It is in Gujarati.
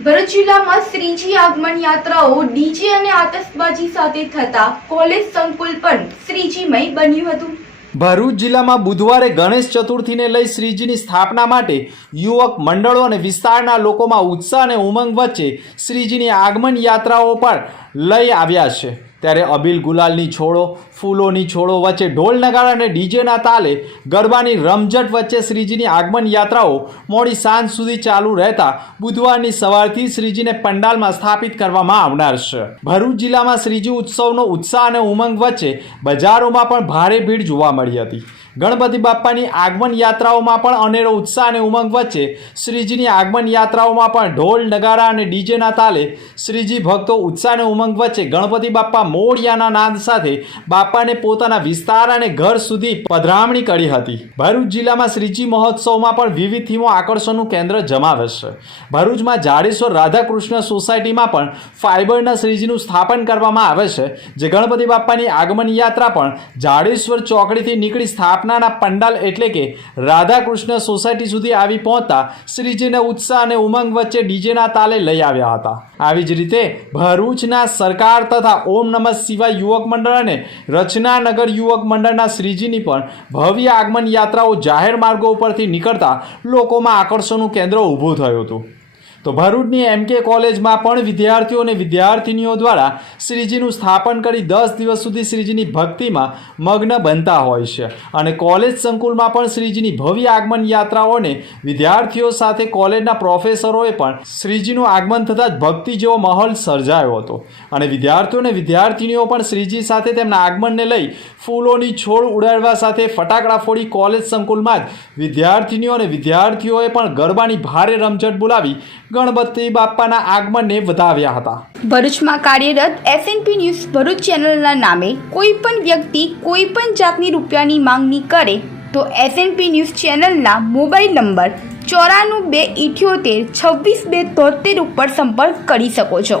ભરૂચ જિલ્લામાં શ્રીજી આગમન યાત્રાઓ ડીજે અને આતશબાજી સાથે થતા કોલેજ સંકુલ પણ શ્રીજીમય બન્યું હતું. ભરૂચ જિલ્લામાં બુધવારે ગણેશ ચતુર્થીને લઈ શ્રીજીની સ્થાપના માટે યુવક મંડળો અને વિસ્તારના લોકોમાં ઉત્સાહ અને ઉમંગ વચ્ચે શ્રીજીની આગમન યાત્રાઓ પણ લઈ આવ્યા છે. ત્યારે અબીલ ગુલાલની છોડો, ફૂલોની છોડો વચ્ચે ઢોલ નગારા અને ડીજેના તાલે ગરબાની રમઝટ વચ્ચે શ્રીજીની આગમન યાત્રાઓ મોડી સાંજ સુધી ચાલુ રહેતા બુધવારની સવારથી શ્રીજીને પંડાલમાં સ્થાપિત કરવામાં આવનાર છે. ભરૂચ જિલ્લામાં શ્રીજી ઉત્સવનો ઉત્સાહ અને ઉમંગ વચ્ચે બજારોમાં પણ ભારે ભીડ જોવા મળી હતી. ગણપતિ બાપ્પાની આગમન યાત્રાઓમાં પણ અનેરો ઉત્સાહ અને ઉમંગ વચ્ચે શ્રીજીની આગમન યાત્રાઓમાં પણ ઢોલ, નગારા અને ડીજેના તાલે શ્રીજી ભક્તો ઉત્સાહ અને ઉમંગ વચ્ચે ગણપતિ બાપ્પા મોડિયાના નાદ સાથે બાપ્પાને પોતાના વિસ્તાર અને ઘર સુધી પધરામણી કરી હતી. ભરૂચ જિલ્લામાં શ્રીજી મહોત્સવમાં પણ વિવિધ થીમો આકર્ષણનું કેન્દ્ર જમાવે છે ભરૂચમાં જાડેશ્વર રાધાકૃષ્ણ સોસાયટીમાં પણ ફાઇબરના શ્રીજીનું સ્થાપન કરવામાં આવે છે, જે ગણપતિ બાપ્પાની આગમન યાત્રા પણ જાડેશ્વર ચોકડીથી નીકળી સ્થાપનાના પંડાલ એટલે કે રાધાકૃષ્ણ સોસાયટી સુધી આવી પહોંચતા શ્રીજીને ઉત્સાહ અને ઉમંગ વચ્ચે ડીજેના તાલે લઈ આવ્યા હતા. આવી જ રીતે ભરૂચના સરકાર તથા ઓમ નમઃ શિવાય યુવક મંડળ અને રચનાનગર યુવક મંડળના શ્રીજીની પણ ભવ્ય આગમન યાત્રાઓ જાહેર માર્ગો ઉપરથી નીકળતા લોકોમાં આકર્ષણનું કેન્દ્ર ઊભું થયું હતું. તો ભરૂચની એમ કે કોલેજમાં પણ વિદ્યાર્થીઓ અને વિદ્યાર્થિનીઓ દ્વારા શ્રીજીનું સ્થાપન કરી દસ દિવસ સુધી શ્રીજીની ભક્તિમાં મગ્ન બનતા હોય છે. અને કોલેજ સંકુલમાં પણ શ્રીજીની ભવ્ય આગમન યાત્રાઓને વિદ્યાર્થીઓ સાથે કોલેજના પ્રોફેસરોએ પણ શ્રીજીનું આગમન થતાં જ ભક્તિ જેવો માહોલ સર્જાયો હતો. અને વિદ્યાર્થીઓ અને વિદ્યાર્થિનીઓ પણ શ્રીજી સાથે તેમના આગમનને લઈ ફૂલોની છોડ ઉડાડવા સાથે ફટાકડા ફોડી કોલેજ સંકુલમાં જ વિદ્યાર્થિનીઓ અને વિદ્યાર્થીઓએ પણ ગરબાની ભારે રમઝટ બોલાવી ગણપતિ બાપાના આગમનને વધાવ્યા હતા. ભરૂચમાં કાર્યરત એસએનપી ન્યૂઝ ભરૂચ ચેનલના નામે કોઈ પણ વ્યક્તિ કોઈ પણ જાતની રૂપિયાની માંગણી કરે તો એસએનપી ન્યૂઝ ચેનલના મોબાઈલ નંબર ચોરાણું બે ઇઠ્યોતેર છવ્વીસ બે તોતેર ઉપર સંપર્ક કરી શકો છો.